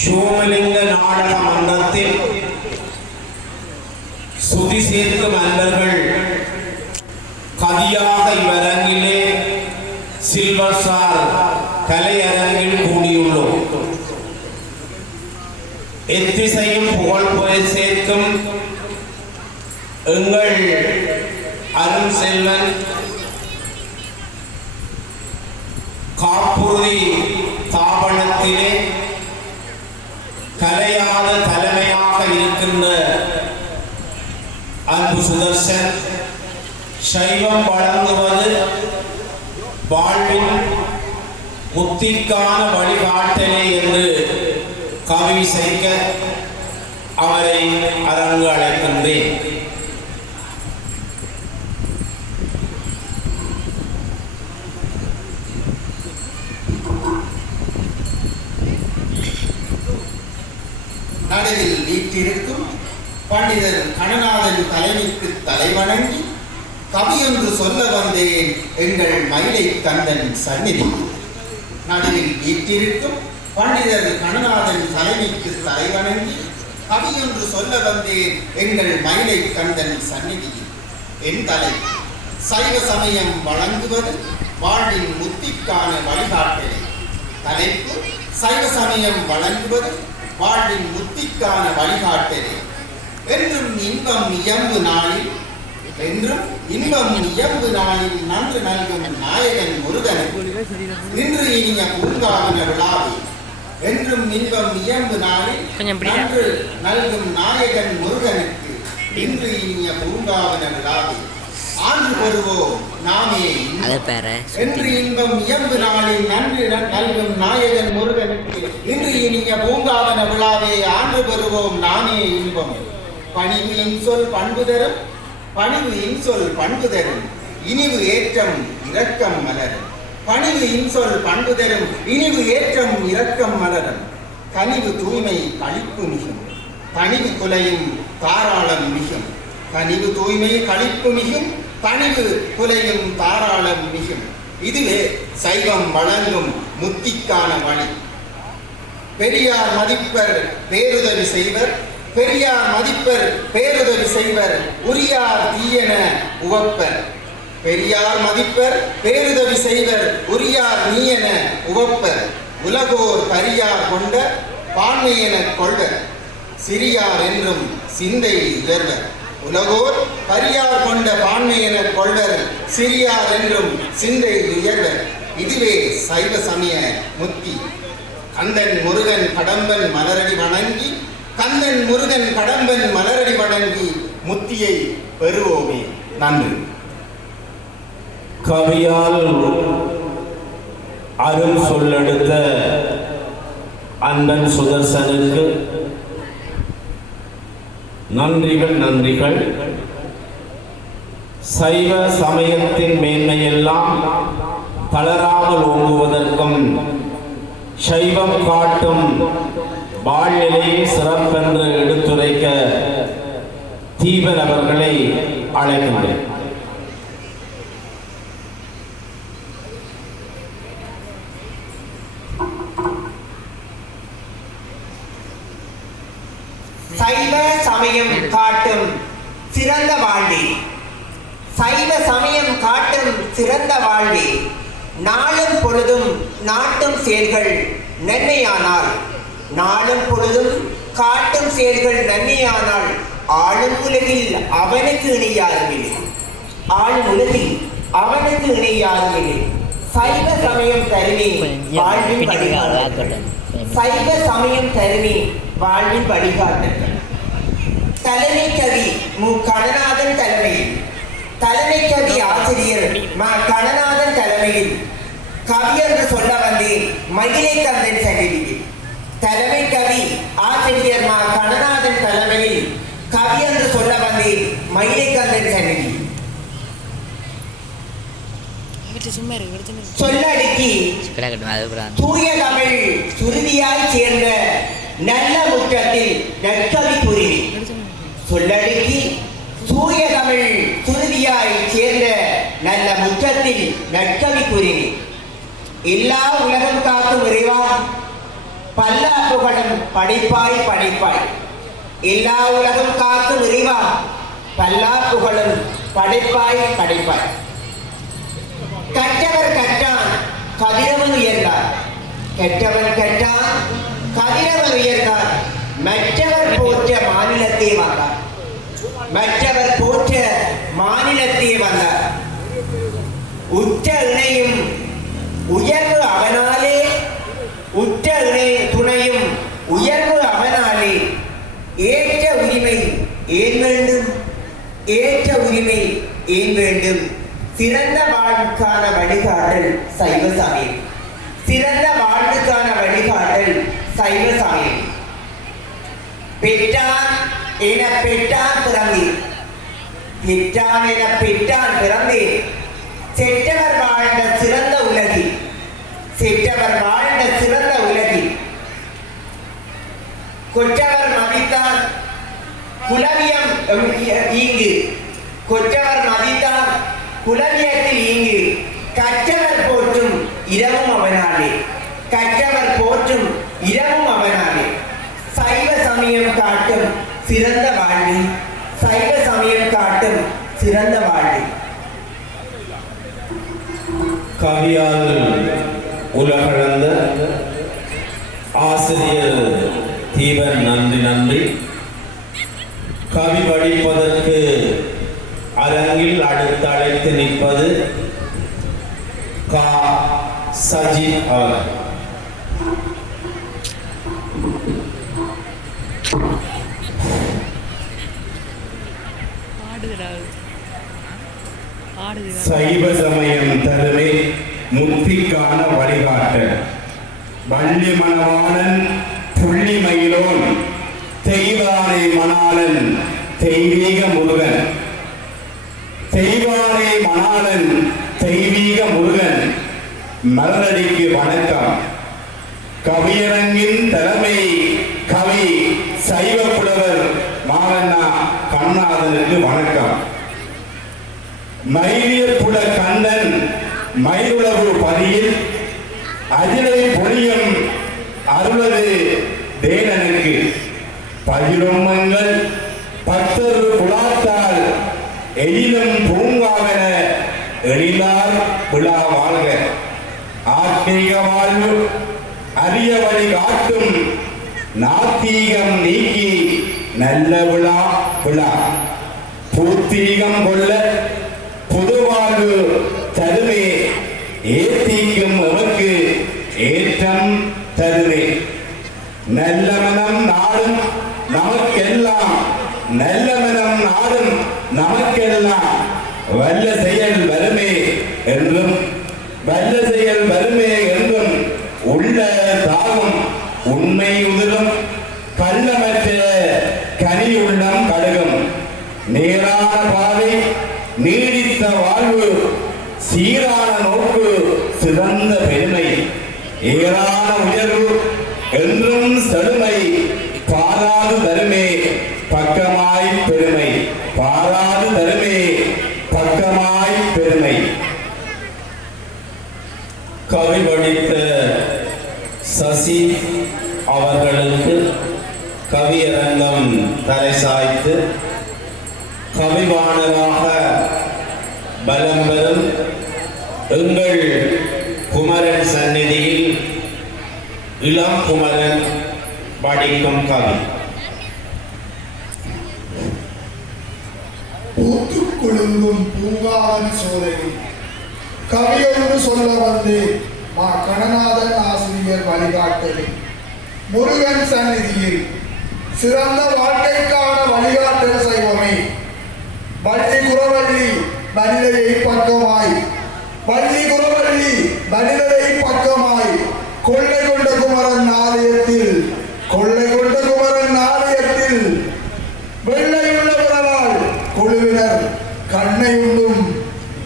சோமலிங்க நாடக மன்றத்தில் சுதி சேர்க்கும் அன்பர்கள் கதியாக இவ்வரங்கிலே சில்வர் ஸ்டார் கலையரங்கில் கூடியுள்ளோம். எத்திசையும் புகழ் போய் சேர்க்கும் எங்கள் அருண் செல்வன் காப்புறுதி தாபனத்திலே கலையாத தலைமையாக இருக்கின்ற அன்பு சுதர்சன் சைவம் வழங்குவது வாழ்வின் முத்திக்கான வழிகாட்டலே என்று கவி செய்க அவரை அரங்கு அழைக்கின்றேன். நடுவில் வீற்றிருக்கும் பண்டிதர் கணநாதன் தலைமைக்கு தலைவணங்கி கவியொன்று சொல்ல வந்தேன் எங்கள் மயிலை கந்தன் சந்நிதி. நடுவில் வீற்றிருக்கும் பண்டிதர் கணநாதன் தலைமைக்கு தலைவணங்கி கவியொன்று சொல்ல வந்தேன் எங்கள் மயிலை கந்தன் சந்நிதியில். என் தலை சைவ சமயம் வழங்குவது வாழ்வின் முத்திக்கான வழிகாட்டலை. தலைப்பு சைவ சமயம் வழங்குவது வாழ்வின் முத்திக்கான வழிகாட்டலே. என்றும் இன்பம் இயம்பு நாளில் நன்று நல்கும் நாயகன் முருகனுக்கு இன்று இனிய பூங்காவன விழாவே. என்றும் இன்பம் இயம்பு நாளில் நன்று நல்கும் நாயகன் முருகனுக்கு இன்று இனிய பூங்காவன விழாவே. ஆண்டு பெறுவோம் நாமே என்று இன்பம் இயம்பு நாளில் நன்று நல்கும் நாயகன் முருகனுக்கு இன்று இனிய பூங்காவன விழாவே. ஆண்டு பெறுவோம் நாமே இன்பம். பணிவு இன்சொல் பண்பு தரும் இனிவு ஏற்றம் இரக்கம் மலரும். பணிவு இன்சொல் பண்பு தரும் இனிவு ஏற்றம் இரக்கம் மலரும். கனிவு தூய்மை களிப்பு மிகும் பணிவு குலையும் தாராளம் மிகும். கனிவு தூய்மை களிப்பு மிகும் பணிவு குலையும் தாராளம் மிகும். இதுவே சைவம் வழங்கும் முத்திக்கான வழி. பெரியார் மதிப்பர் பேருதவி செய்வர் உரியார் தீயன உவப்பர். பெரியார் மதிப்பர் பேருதவி செய்வர் உரியார் நீயன உவப்பர். உலகோர் பரியார் கொண்ட பான்மையென கொள்வர் சிறியார் என்றும் சிந்தை உயர்வர். உலகோர் பரியார் கொண்ட பான்மையென கொள்வர் சிறியார் என்றும் சிந்தை உயர்வர். இதுவே சைவ சமய முத்தி. கந்தன் முருகன் கடம்பன் மலரடி வணங்கி முத்தியை பெறுவோமே. நன்றி. கவியால் அருள் சொல்லெடுத்த அன்பன் சுதர்சனுக்கு நன்றிகள். சைவ சமயத்தின் மேன்மையெல்லாம் தளராமல் ஓங்குவதற்கும் சைவம் காட்டும் வாழ்நிலையை சிறப்பென்று எடுத்துரைக்க தீபன் அவர்களை அழைக்கின்றேன். சைவ சமயம் காட்டும் சிறந்த வாழ்வே. நாளும் பொழுதும் நாட்டும் செயல்கள் நன்மையானால் ஆளும் உலகில் அவனுக்கு இணையாருமில்லை. சைவ சமயம் தருமே வாழ்வின் வழிகாட்டல். தலைமை கவி மு கணநாதன் ஆசிரியர் மா கணநாதன் தலைமையில் கவியென்று சொல்ல வந்தேன் மயிலை கந்தன் சந்நிதியில். தலைமை கவி ஆசிரியர் மா கணநாதன் தலைமையில் கவியென்று சொல்ல வந்தேன் மயிலை கந்தன் சந்நிதியில். சொல்லடுக்கி தூய தமிழ் சுருதியாய் சேர்ந்த நல்ல முற்றத்தில் நற்கவி கூறினி. சொல்லடுக்கி தூய தமிழ் சுருதியாய் சேர்ந்த நல்ல முற்றத்தில் நற்கவி கூறினி. எல்லா உலகம் காக்கும் இறைவா பல்லாப்புகளும் படைப்பாய் படைப்பாய். எல்லா உலகம் காக்கும் இறைவா, பல்லாப்புகளும் படைப்பாய் படைப்பாய். கற்றவர் கற்றான் கதிரவன் உயர்ந்தார், கற்றவன் கற்றான் கதிரவன் உயர்ந்தார். மற்றவர் போற்ற மாநிலத்தை வந்தார், மற்றவர் போற்ற மாநிலத்தை வந்தார். உற்ற இணையும் உயர்வு அவனாலே, உற்ற இணையும் துணையும் உயர்வு அவனாலே. ஏற்ற உரிமை ஏன் வேண்டும், ஏற்ற உரிமை ஏன் வேண்டும். சிறந்த வாழ்வுக்கான வழிகாட்டல் சைவ சமயம், சிறந்த வாழ்வுக்கான வழிகாட்டல் சைவ சமயம். பெற்றான் என பெற்றான் பிறந்தேன், பெற்றான் என பெற்றான் பிறந்தேன். செற்றவர் வாழ்ந்த சிறந்த உலகில், செற்றவர் வாழ்ந்த சிறந்த உலகில். கொற்றவர் மதித்தான் குலவியம் ஈங்கு, கொற்றவர் மதித்தான் குலவியத்தில் ஈங்கு. கற்றவர் போற்றும் இரவும் அவனாலே, கற்றவர் போற்றும் இரவும் அவனாலே. சைவ சமயம் காட்டும் சிறந்த வாழ்வு, சைவ சமயம் காட்டும் சிறந்த வாழ்வு. கவியால் உலகளந்த ஆசிரியர் தீபன் நன்றி நன்றி. கவி படிப்பதற்கு அரங்கில் அடுத்து அழைத்து நிற்பது கா சஜித் அவர்கள். சைவ சமயம் தருவே முக்திக்கான வழிகாட்டல். வள்ளி மணவாளன் புள்ளி மயிலோன், தெய்வானை மணாளன் தெய்வீக முருகன், தெய்வானை மணாளன் தெய்வீக முருகன். மலரடிக்கு வணக்கம். கவியரங்கின் தலைமை கவி சைவ புலவர் மாவண்ணா கண்ணாதனுக்கு வணக்கம். மயிலியப்புல கண்ணன் மயிலுளவு பதியில் அஜிலை பொழியும் அருளது தேனனுக்கு. பகிரொம்மங்கள் பத்தரு குலாத்தால் எழிலும் பூங்காவென எழிலார் விழா வாழ்க. ஆத்மீக வாழ்வு அரிய வழி காட்டும் நாத்தீகம் நீக்கி நல்ல விழா விழா. பூத்தீகம் கொள்ள புதுவாழ்வு தருவே, ஏத்தீக்கும் எமக்கு ஏற்றம் தருவே. நல்ல மனம் நாடும் நமக்கெல்லாம், நல்ல மனம் நாடும் நமக்கெல்லாம். வல்ல செயல் வருமே என்றும், வல்ல செயல் வருமே என்றும். உள்ள தாகும் உண்மை உதிரும், கள்ளமற்ற கனி உள்ளம் கடுகும். நேரான பாதை நீடித்த வாழ்வு, சீரான நோக்கு சிறந்த பெருமை. ஏரான உயர்வு என்றும் செழுமை, பாராது தருமே பக்கமாய் பெருமை, பாராது தருமே பக்கமாய் பெருமை. கவி படித்த சசி அவர்களுக்கு கவியரங்கம் தலை சாய்த்து கவிவாணராக பலம் பெறும் எங்கள் குமரன் சந்நிதியில் இளம் குமரன் படிக்கும் கவி. பூத்து குலுங்கும் பூங்காவன சோலையில் கவியொன்று சொல்ல வந்து மா கணநாதன் ஆசிரியர் வழிகாட்டலில் முருகன் சந்நிதியில் சிறந்த வாழ்க்கைக்கான வழிகாட்டல் செய்வோமே. வள்ளி குரவள்ளி மனிதரை பக்கமாய், வள்ளி குரவள்ளி மனிதரை பக்கமாய். கொள்ளை கொண்ட குமரன் ஆலயத்தில், கொள்ளை கொண்ட குமரன் ஆலயத்தில் வெள்ளையுள்ள பிறவாள் குழுவினர் கண்ணையுள்ளும்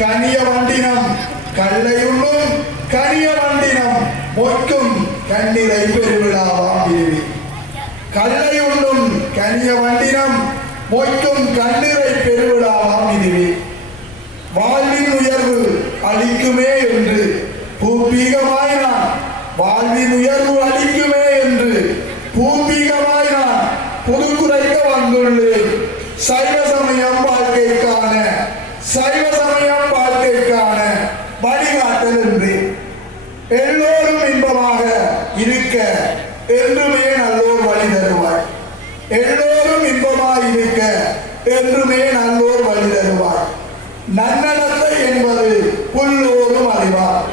கனிய வண்டினம், கல்லையுள்ளும் கனிய வண்டினம் மொய்க்கும் கண்ணிரை பெருவிழாவாம் பிரிவி. கல்லையுள்ளும் கனிய வண்டினம் மொய்க்கும் கண்ணிரை பெருவிழாவாம் இதுவே. வாழ்வின் உயர்வு அளிக்குமே என்று பூப்பீகமாய் நான், வாழ்வின் உயர்வு அளிக்குமே என்று சைவ சமயம் வாழ்க்கைக்கான வழிகாட்டல் என்று எல்லோரும் இன்பமாக இருக்க என்றுமே நல்லோர் வழி தருவார். எல்லோரும் இன்பமாய் இருக்க என்றுமே நல்லோர் வழி தருவார். நன்னடத்தை என்பது புல்லோரும் அறிவார்.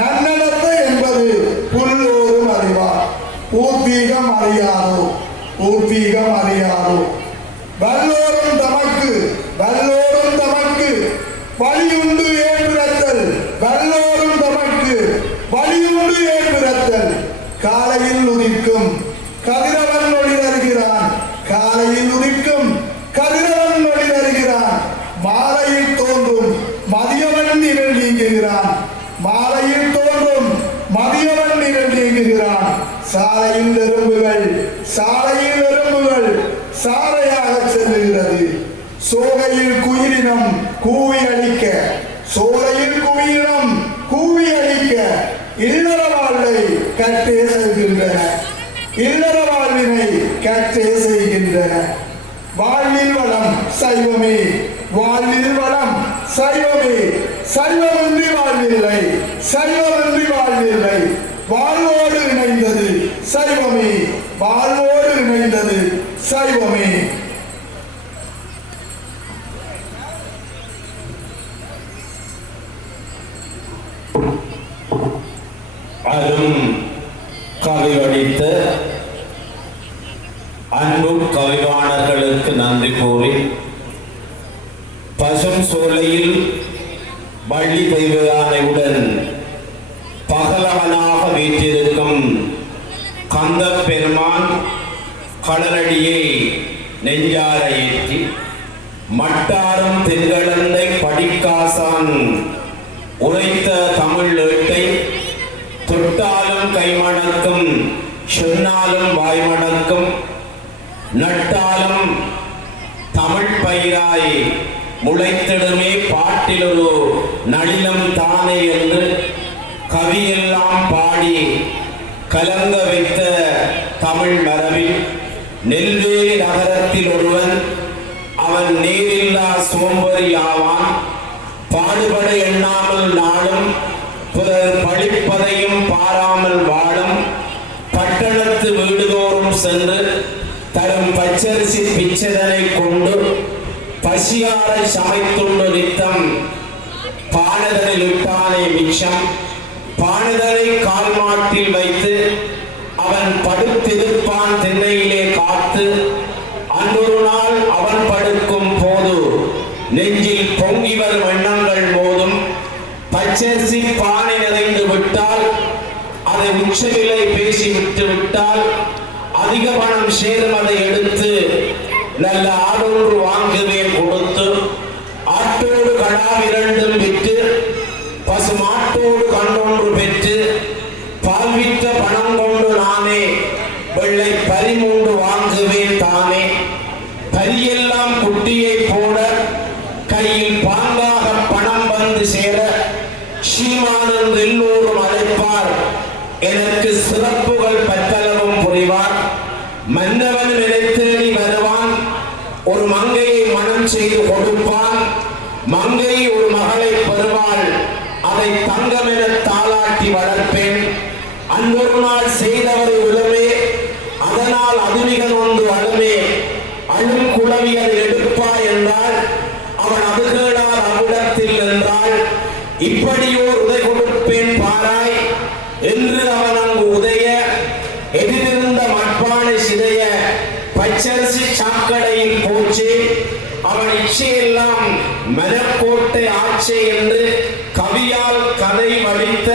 நன்னடத்தை என்பது புல்லோரும் அறிவார். பூர்வீகம் அறியாதோ வல்லோரும் தமக்கு வழியுண்டு ஏற்பிறத்தல். வல்லோரும் தமக்கு வழியுண்டு ஏற்பிறத்தல். காலையில் உதிக்கும் கதிரவன் ஒளி தருகிறான். மாலையில் தோன்றும் மதியவன் நிழல் நீங்குகிறான். சாலையில் எறும்புகள் சாலையாக செல்லுகிறது. சோலையில் குயிலினம் கூவி அழிக்க இல்லற வாழ்வினை கட்டே செய்கின்றன. வாழ்வில் வளம் சைவமே. சைவமின்றி வாழ்வில்லை. வாழ்வோடு இணைந்தது சைவமே. அரும் கவி வடித்த அன்பு கவிவாணர்களுக்கு நன்றி கூறி பசும் சோலையில் வள்ளி தெய்வ யானையுடன் பகலவனாக வீற்றிருக்கும் கந்த பெருமான் கடலடியை நெஞ்சார ஏற்றி மட்டாரும் தென்கடந்தை படிக்காசான் உரைத்த தமிழ் ஏட்டை தொட்டாலும் கைமணக்கும் சொன்னாலும் வாய்மணக்கும் நட்டாலும் தமிழ் பயிராய் முளைத்திடுமே பாட்டிலொரு நளினம் தானே என்று கவியெல்லாம் பாடி கலங்க வைத்த தமிழ் மரபில் நெல்வேலி நகரத்தில் ஒருவன் அவன் நேரில்லா சோம்பரி ஆவான். பாடுபட எண்ணாமல் நாளும் பிறர் படிப்பதையும் பாராமல் வாழும். பட்டணத்து வீடுதோறும் சென்று தரும் பச்சரிசி பிச்சதனை கொண்டு பசியாரை சமைத்துண்டு நித்தம் பானதனில் இட்டானே மிச்சம். பானதனை கால் மாட்டில் வைத்து அவன் படுத்திருப்பான் திண்ணையிலே காத்து. அன்றொரு நாள் அவன் படுக்கும் போது நெஞ்சில் பொங்கி வரும் எண்ணங்கள் மோதும். பச்சரிசி பானை நிறைந்து விட்டால் அதை உச்ச விலை பேசி விட்டால் அதிக பணம் சேரும். அதை எடுத்து நல்ல ஆடொன்று வாங்குவேன் கொடுத்து ஆட்டோடு கடா இரண்டும் விற்று பசு மாட்டோடு கண்ணொன்று பெற்று பால் விற்ற பணம் கொண்டு நானே வெள்ளை பரிமூண்டு வாங்குவேன் தானே. பரியெல்லாம் குட்டியை போட கையில் பாங்காக பணம் வந்து சேர சீமானன் எல்லோரும் அழைப்பார். எனக்கு சிறப்புகள் பத்தளவும் புரிவார். மன்னவன் என்னை தேடி வருவான். ஒரு மங்கையை மனம் செய்து கொடுப்பான். மங்கை ஒரு மகளை பெறுவாள். அதை தங்கம் என தாளாட்டி வளர்ப்பேன். அன்றொரு நாள் செய்தவரை உளமே அதனால் அதுமிகன் ஒன்று அழுமே. அழும் குளவி அதை எடுப்பா என்றால் அவன் அதுகேளார் அவ்விடத்தில் என்றால் இப்படியோர் உதை கொடுப்பேன் பாராய் என்று அவன் அங்கு உதய எதிர்ந்த மட்பானை சிதைய பச்சரிசி சாக்கடையில் போச்சு. அவன் இச்சையெல்லாம் மனக்கோட்டை ஆட்சி என்று கவியால் கதை வடித்த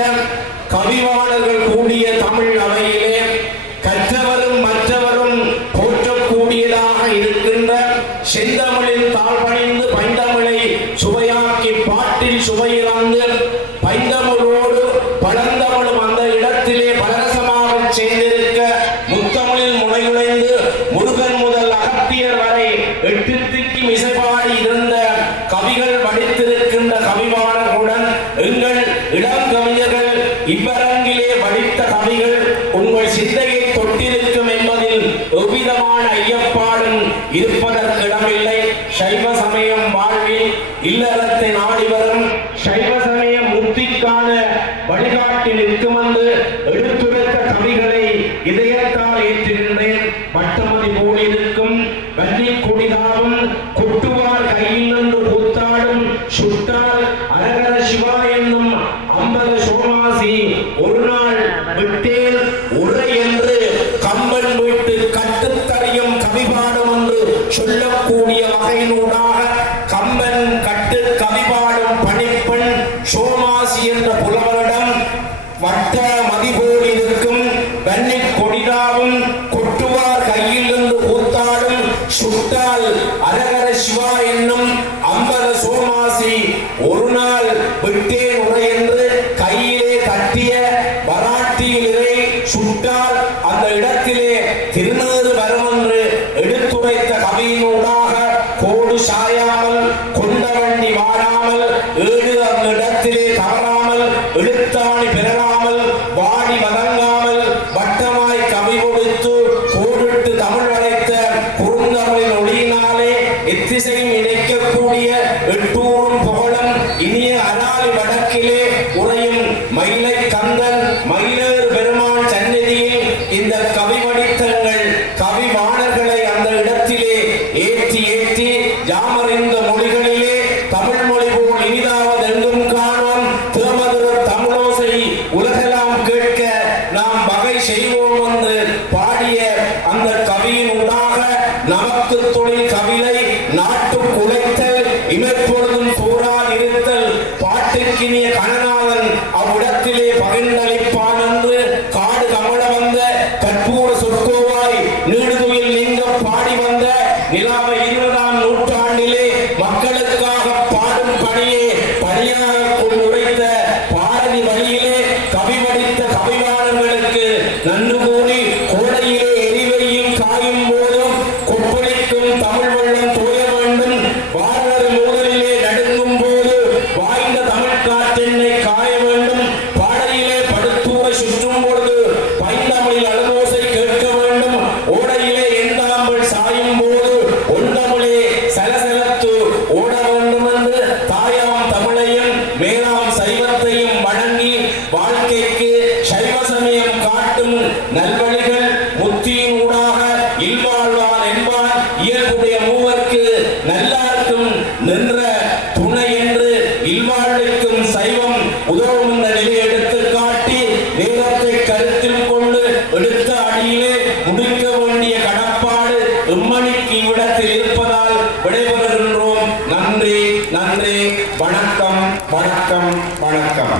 கவிவாளர்கள் கூடிய தமிழ் அவையிலே கற்றவரும் மற்றவரும் போற்றக்கூடியதாக இருக்கின்ற செந்தமிழில் தாழ்வணிந்து பைந்தமிழை சுவையாக்கி பாட்டில் சுவையிறந்து பைந்தமிழோடு பழந்தமிழும் அந்த இடத்திலே பலரசமாக சேர்ந்திருக்க முத்தமிழில் முனையுழைந்து முருகன் முதல் அகத்தியர் வரை எட்டு திக்கி இசைபாடி இருந்த கவிகள் வடித்திருக்கின்ற கவிவாளர்களுடன் எங்கள் இளம் கவிஞர்கள் இவ்வரங்கிலே வடித்த கவிகள் உங்கள் சிந்தையை தொட்டிருக்கும் என்பதில் எவ்விதமான ஐயப்பாடும் இருப்பதற்கு இடமில்லை. இல்லறத்தை நாடி வரும் சைவ சமய முக்திக்கான வழிகாட்டி நிற்கும் என்று எடுத்துரைத்த கவிகளை இதயத்தால் ஏற்றுகின்றேன். பட்டமதி போலிருக்கும் வன்னி கொடிதாவும் கொட்டுவார் கையில் நின்று கூத்தாடும் சுட்டால் அரகர சிவா என்னும் அம்பல சோமாசி ஒரு நாள் விட்டேன் உரை என்று கம்பன் வீட்டு கட்டுத்தறியும் கவிபாடும் என்று சொல்லக்கூடிய வகையினூடாக கம்பன் கட்டு கவிபாடும் பணிப்பெண் சோமாசி என்ற புலவரிடம் வட்ட மதிபோல் இருக்கும் வன்னி கொடிதாவும் கொட்டுவார் கையில் இருந்து கூத்தாடும் சுட்டால் அரகர சிவா என்னும் அம்பல சோமாசி ஒரு நாள் விட்டேன் உரை என்று கையிலே கட்டிய வராட்டியிலே சுட்டால் அந்த இடத்திலே திருநீறு வரும் என்று எடுத்துரைத்த கவியினூடாக கோடு சாயாமல் கொண்ட வண்டி வாடாமல் ஏடு அந்த இடத்திலே தவறாமல் எழுத்தாணி பெறாமல் வாடி வதங்காமல் வட்டமாய் கவி கொடுத்து கோடிட்டு தமிழ் வளைத்த குறுந்தமிழின் ஒளியினாலே எத்திசையும் இணைக்கக்கூடிய எட்டூரும் புகழும் இனிய அராலி வடக்கிலே உறையும் மயிலை கந்தன் மயிலேறு பெருமான் சந்நிதியில் இந்த கவி வடித்தங்கள் கவி வாணர்களை அந்த இடத்திலே ஏற்றி ஏற்றி யாமறிந்த மொழிகளிலே தமிழ் மொழி போல் இனிதாவது எங்கும் காணோம் திருமதுர தமிழோசை உலகெல்லாம் கேட்க நாம் வகை செய்வோம் என்று பாடிய அந்த கவியின் ஊடாக நமக்கு தொழில் கவிதை நாட்டு குலைத்தல் இமைப்பொழுதும் சூறால் இருத்தல் பாட்டுக்கினிய கணநாதன் அவ்விடத்திலே பகிர்ந்தளிப்பான் என்று காடு கமல வந்த கற்பூர சொற்கோவாய் நீடுதுயில் லிங்கம் பாடி வந்த நிலாவை 20ஆம் நூற்றாண்டிலே மக்களுக்காக பாடும் பணியே பணியாக கொண்டு உரைத்த பாரதி வழியிலே கவி வடித்த கவிவாளர்களுக்கு நன்று கூறி கோடையிலே எரிவையும் காயும் போதும் கொப்பளிக்கும் தமிழ் வெள்ளம் தோய வேண்டும் வாழ்வர் மூதலிலே நடுங்கும் போது வாய்ந்த தமிழ் காற்றெண்ணை காய வேண்டும் பாடையிலே படுத்தூர சுற்றும் பொழுது பைந்தமிழில் அழுமோசை கேட்க வேண்டும் ஓடையிலே எந்தாம்பல் சாயும் போது ஒன்றமிழே சலசலத்து ஓட வேண்டும் என்று தாயாம் தமிழையும் மேலாம் சைவத்தையும் வழங்கி வாழ்க்கைக்கு சைவ சமயம் காட்டும் நல்வழிகள் முத்தியின் ஊடாக இல்வாழ்வான் என்பான் இயல்புடைய மூவர்க்கு நல்லார்க்கும் நின்ற துணை என்று இல்வாழ்வுக்கும் சைவம் உதவும் என்ற நிலையை எடுத்து காட்டி வேதத்தை கருத்தில் கொண்டு எடுத்த அடியிலே முடிக்க வேண்டிய கடப்பாடு எம்மணிக்கு இவ்விடத்தில் இருப்பதால் விடைபெறுகின்றோம். நன்றி நன்றி. வணக்கம் வணக்கம் வணக்கம்.